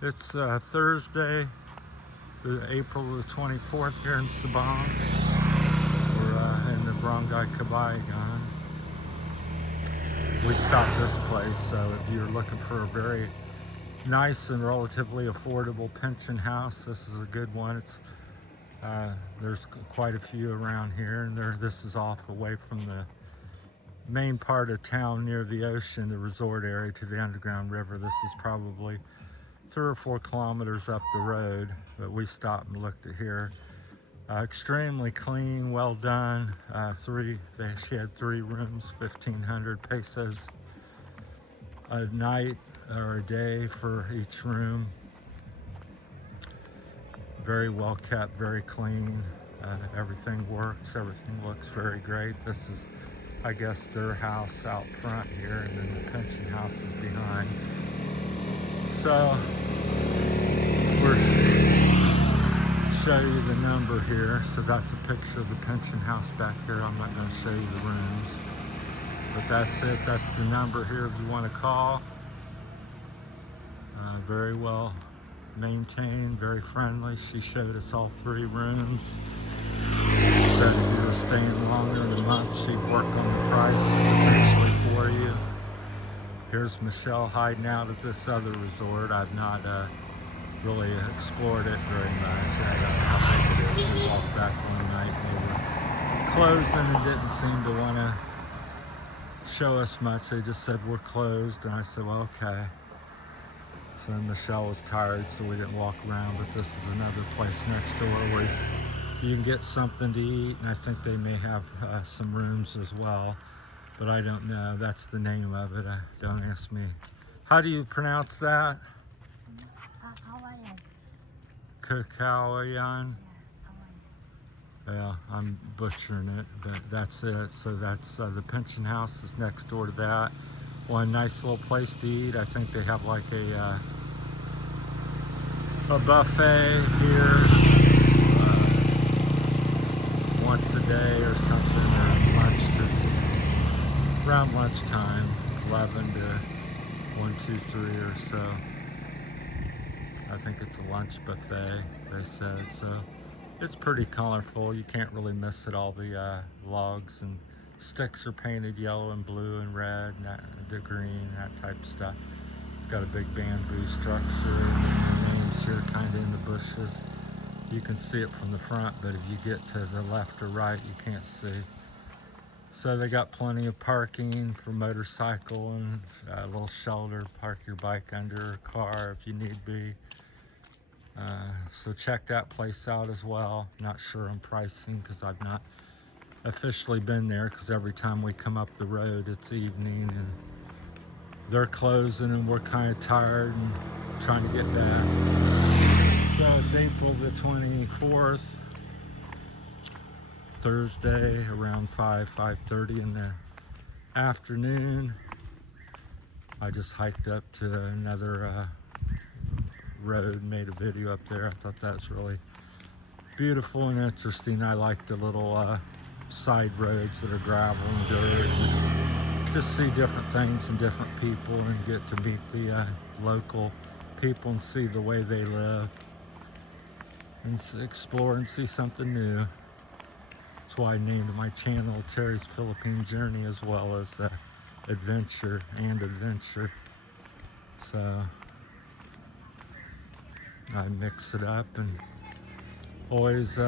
It's Thursday, April the 24th here in Sabang. We're in the barangay Cabayugan. We stopped this place, so if you're looking for a very nice and relatively affordable pension house, this is a good one. There's quite a few around here, and this is off away from the main part of town near the ocean, the resort area, to the underground river. This is probably 3 or 4 kilometers up the road, but we stopped and looked at here. Extremely clean, well done. She had 3 rooms, 1,500 pesos a night or a day for each room. Very well kept, very clean. Everything works, everything looks very great. This is, I guess, their house out front here, and then the pension house is behind. So we're show you the number here. So that's a picture of the pension house back there. I'm not going to show you the rooms, but that's it. That's the number here if you want to call. Very well maintained, very friendly. She showed us all 3 rooms. She said if you were staying longer than a month, she'd work on the price potentially for you. Here's Michelle hiding out at this other resort. I've not really explored it very much. I don't know how big it is. We walked back one night and they were closing and didn't seem to want to show us much. They just said we're closed, and I said, well, okay. So Michelle was tired, so we didn't walk around, but this is another place next door where you can get something to eat, and I think they may have some rooms as well, but I don't know. That's the name of it. Don't ask me. How do you pronounce that? Cacaoyan. Cacaoyan? Well, I'm butchering it, but that's it. So that's the pension house is next door to that. One nice little place to eat. I think they have like a buffet here once a day or something, or around lunchtime, 11 to 1, 2, 3 or so. I think it's a lunch buffet, they said. So it's pretty colorful. You can't really miss it. All the logs and sticks are painted yellow and blue and red, and the green, that type of stuff. It's got a big bamboo structure. The names here kind of in the bushes. You can see it from the front, but if you get to the left or right, you can't see. So they got plenty of parking for motorcycle and a little shelter. Park your bike under a car if you need be. So check that place out as well. Not sure on pricing because I've not officially been there, because every time we come up the road it's evening and they're closing and we're kind of tired and trying to get back. So it's April the 24th, Thursday, around 5:30 in the afternoon. I just hiked up to another road, made a video up there. I thought that was really beautiful and interesting. I like the little side roads that are gravel and dirt, and just see different things and different people, and get to meet the local people and see the way they live and explore and see something new. That's why I named my channel Terry's Philippine Journey, as well as adventure and adventure. So I mix it up, and always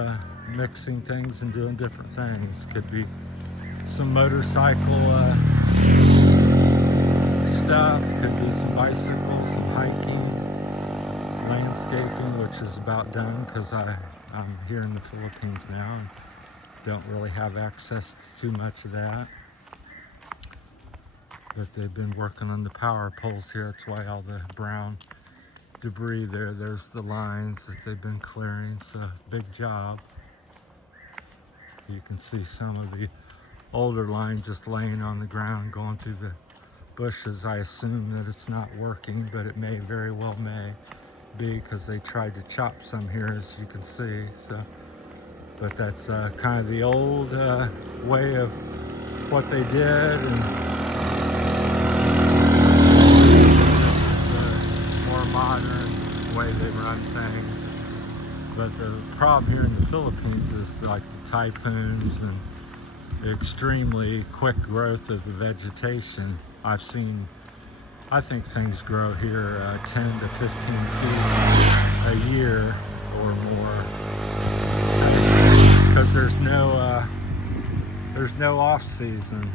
mixing things and doing different things. Could be some motorcycle stuff, could be some bicycles, some hiking, landscaping, which is about done because I'm here in the Philippines now and don't really have access to too much of that. But they've been working on the power poles here. That's why all the brown debris there's the lines that they've been clearing. So big job. You can see some of the older line just laying on the ground, going through the bushes. I assume that it's not working, but it may very well may be, because they tried to chop some here, as you can see. So, but that's kind of the old way of what they did, and more modern But the problem here in the Philippines is like the typhoons and the extremely quick growth of the vegetation. I think things grow here 10 to 15 feet a year or more, because there's no off season.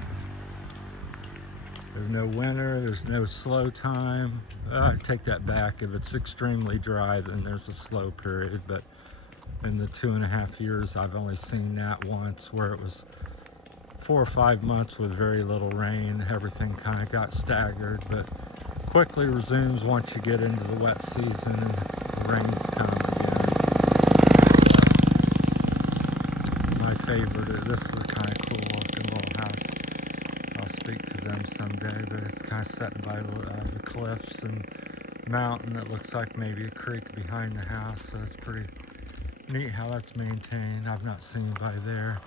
There's no winter, there's no slow time. I take that back. If it's extremely dry, then there's a slow period. But in the 2.5 years, I've only seen that once, where it was 4 or 5 months with very little rain. Everything kind of got staggered, but quickly resumes once you get into the wet season and the rains come again. My favorite, this is a kind of cool looking little house. I'll speak to them someday, but it's kind of set by the cliffs and mountain that looks like maybe a creek behind the house, so it's pretty neat how that's maintained. I've not seen by there.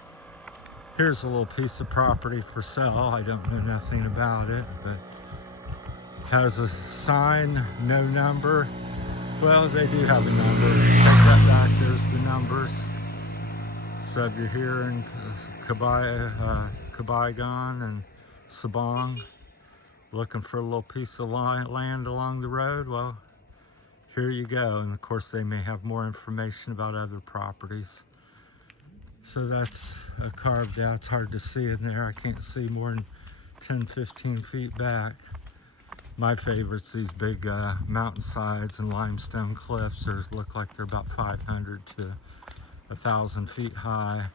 Here's a little piece of property for sale. I don't know nothing about it, but has a sign, no number. Well, they do have a number. Take that back, there's the numbers. So if you're here in Cabayugan and Sabong, looking for a little piece of land along the road, well, here you go. And of course, they may have more information about other properties. So that's carved out. It's hard to see in there. I can't see more than 10, 15 feet back. My favorite's these big mountainsides and limestone cliffs. They look like they're about 500 to 1,000 feet high.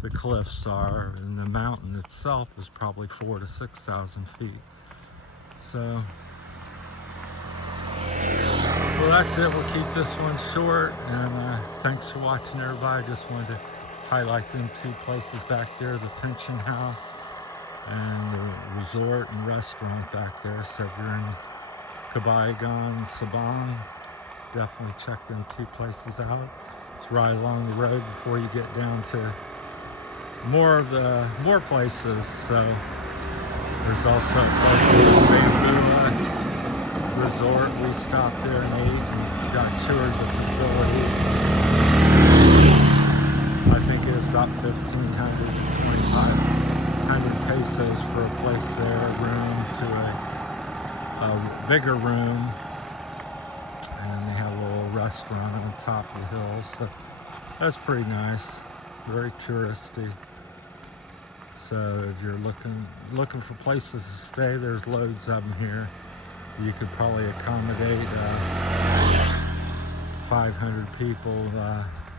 The cliffs are, and the mountain itself is probably 4,000 to 6,000 feet. So, well, that's it. We'll keep this one short, and thanks for watching, everybody. I just wanted to highlight them two places back there, the pension house and the resort and restaurant back there. So if you're in Cabayugan, Sabong, definitely check them two places out. It's right along the road before you get down to more places. So there's also a place in the Bamboo Resort. We stopped there and ate and got toured the facilities. I think it was about 1,500 to 2,500 pesos for a place there, a room to a bigger room, and they had a little restaurant on top of the hill, so that's pretty nice. Very touristy. So if you're looking for places to stay, there's loads of them here. You could probably accommodate 500 people.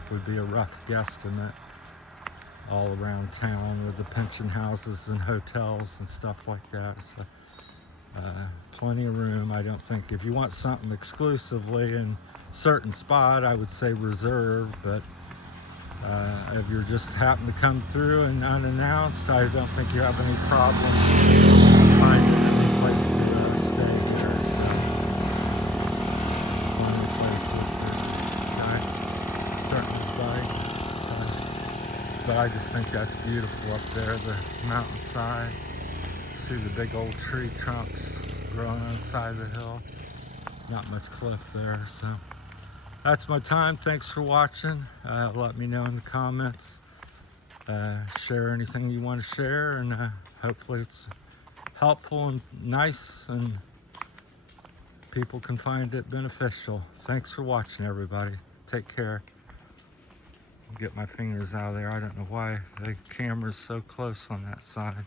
Would be a rough guesstimate, all around town with the pension houses and hotels and stuff like that. So plenty of room. I don't think, if you want something exclusively in a certain spot, I would say reserve, but if you're just happen to come through and unannounced, I don't think you have any problem finding any place to stay here. So plenty of places. There's a guy starting his bike. So, but I just think that's beautiful up there, the mountainside. See the big old tree trunks growing on the side of the hill. Not much cliff there, so that's my time. Thanks for watching. Let me know in the comments. Share anything you want to share, and hopefully it's helpful and nice and people can find it beneficial. Thanks for watching, everybody. Take care. Get my fingers out of there. I don't know why the camera's so close on that side.